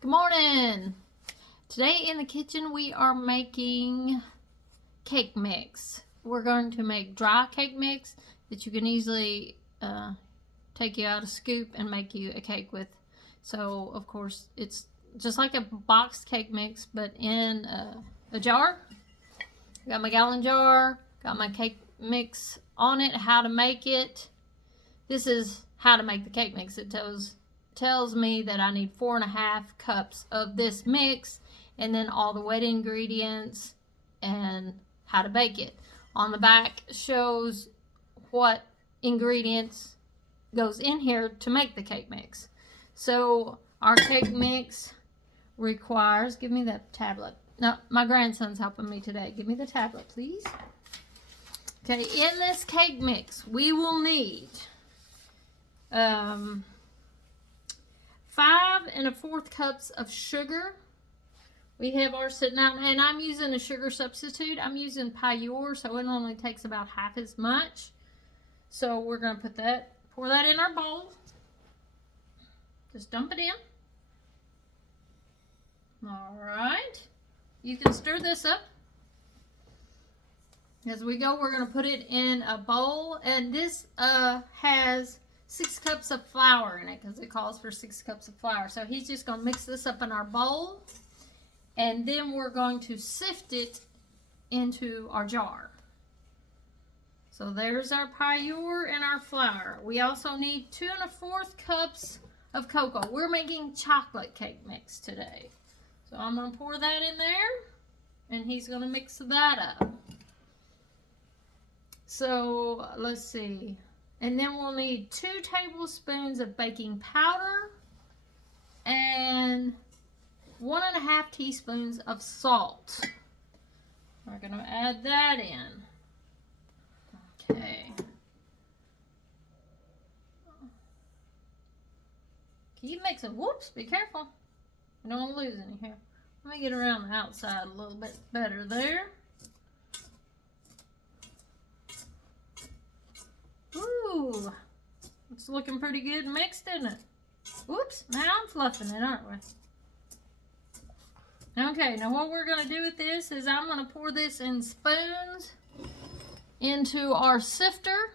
Good morning. Today in the kitchen we are making cake mix. We're going to make dry cake mix that you can easily take you out a scoop and make you a cake with. So of course it's just like a boxed cake mix, but in a jar. Got my gallon jar, got my cake mix on it, how to make it. This is how to make the cake mix. It tells me that I need 4.5 cups of this mix, and then all the wet ingredients and how to bake it. On the back shows what ingredients goes in here to make the cake mix. So our cake mix requires, give me that tablet. No, my grandson's helping me today. Give me the tablet, please. Okay, in this cake mix, we will need 5 1/4 cups of sugar. We have ours sitting out, and I'm using a sugar substitute. I'm using Pure, so it only takes about half as much. So we're going to pour that in our bowl. Just dump it in. All right. You can stir this up. As we go, we're going to put it in a bowl, and this has 6 cups of flour in it because it calls for 6 cups of flour. So he's just going to mix this up in our bowl, and then we're going to sift it into our jar. So there's our Pure and our flour. We also need 2 1/4 cups of cocoa. We're making chocolate cake mix today. So I'm going to pour that in there, and he's going to mix that up. So let's see. And then we'll need 2 tablespoons of baking powder and 1.5 teaspoons of salt. We're going to add that in. Okay. Keep mixing. Whoops, be careful. I don't want to lose any here. Let me get around the outside a little bit better there. Ooh, it's looking pretty good mixed, isn't it? Whoops, now I'm fluffing it, aren't we? Okay, now what we're going to do with this is I'm going to pour this in spoons into our sifter,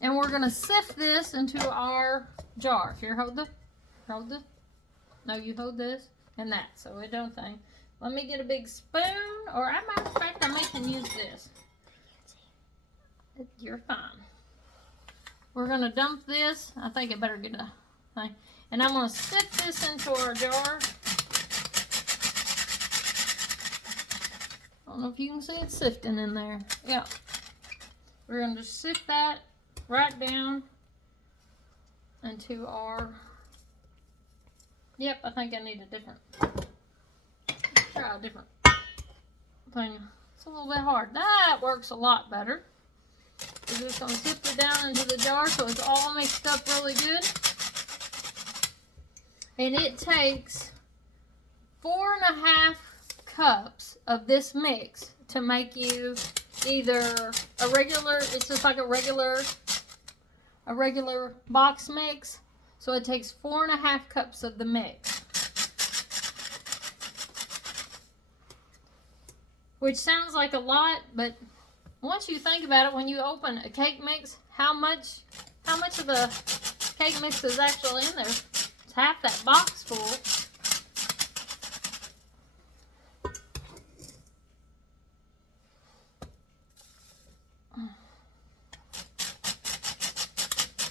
and we're going to sift this into our jar. Here, hold the, no, you hold this and that so it don't thing. Let me get a big spoon, or I might, in fact, I may can use this. You're fine. We're going to dump this. I think I better get a thing. And I'm going to sift this into our jar. I don't know if you can see it sifting in there. Yeah. We're going to just sift that right down into our... Yep, I think I need a different... Try a different thing. It's a little bit hard. That works a lot better. We're just going to sift it down into the jar so it's all mixed up really good. And it takes 4.5 cups of this mix to make you either a regular, it's just like a regular box mix. So it takes 4.5 cups of the mix. Which sounds like a lot, but once you think about it, when you open a cake mix, how much of the cake mix is actually in there? It's half that box full.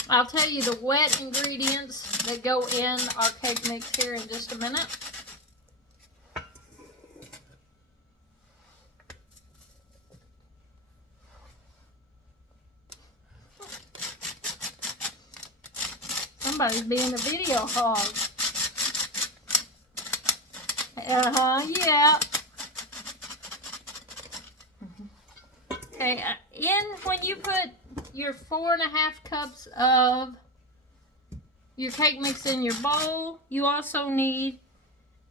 I'll tell you the wet ingredients that go in our cake mix here in just a minute. Somebody's being a video hog. Yeah. Okay, when you put your 4.5 cups of your cake mix in your bowl, you also need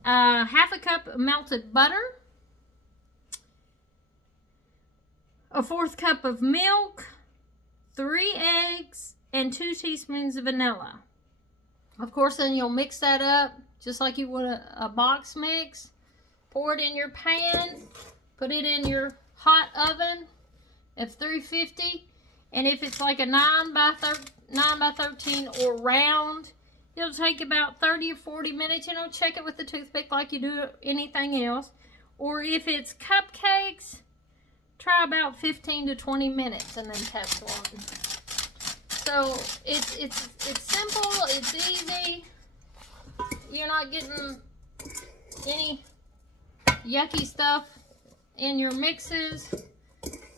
1/2 cup of melted butter, 1/4 cup of milk, 3 eggs, and 2 teaspoons of vanilla. Of course, then you'll mix that up just like you would a box mix. Pour it in your pan. Put it in your hot oven at 350. And if it's like a 9 by 13 or round, it'll take about 30 or 40 minutes. You know, check it with the toothpick like you do anything else. Or if it's cupcakes, try about 15 to 20 minutes and then test one. So it's simple, it's easy. You're not getting any yucky stuff in your mixes.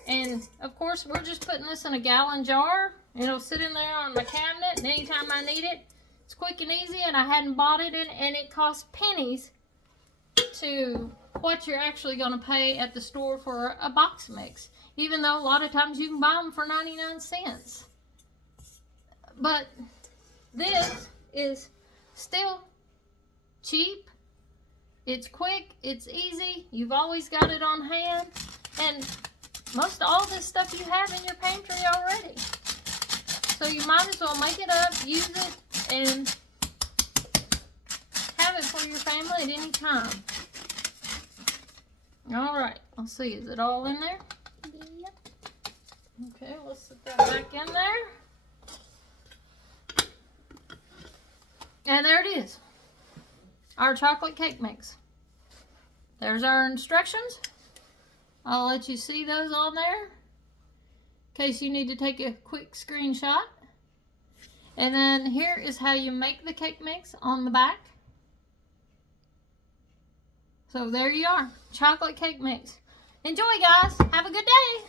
And of course, we're just putting this in a gallon jar. It'll sit in there on my cabinet, and anytime I need it, it's quick and easy. And I hadn't bought it in, and it costs pennies to what you're actually going to pay at the store for a box mix. Even though a lot of times you can buy them for 99 cents. But this is still cheap. It's quick. It's easy. You've always got it on hand. And most all this stuff you have in your pantry already. So you might as well make it up, use it, and have it for your family at any time. Alright, let's see. Is it all in there? Yep. Okay, we'll set that back in there. And there it is. Our chocolate cake mix. There's our instructions. I'll let you see those on there in case you need to take a quick screenshot. And then here is how you make the cake mix on the back. So there you are, chocolate cake mix. Enjoy, guys. Have a good day.